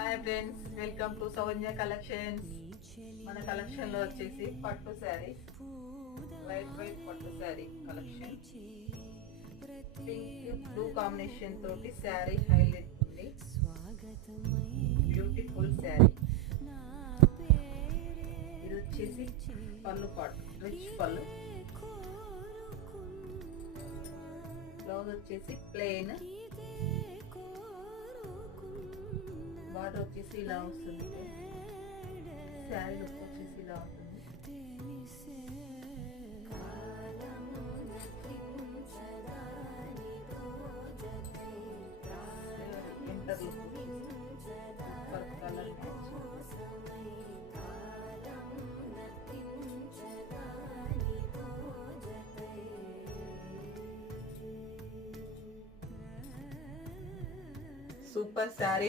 Hi friends, welcome to Soujanya collections. మన collection లో వచ్చేసి పట్టు శారీస్, లైట్ వెయిట్ పట్టు sari collection. Pink blue combination తోటి శారీ హైలైట్ ఉంది. బ్యూటిఫుల్ శారీ. ఇది వచ్చేసి పళ్ళు పాటు, రిచ్ పళ్ళు. బ్లౌజ్ వచ్చేసి ప్లెయిన్, బార్డర్ వచ్చేసి ఇలా వస్తుంది. శారీ లుక్ వచ్చేసి ఇలా ఉంటుంది. Enter look super colour match. Super sari.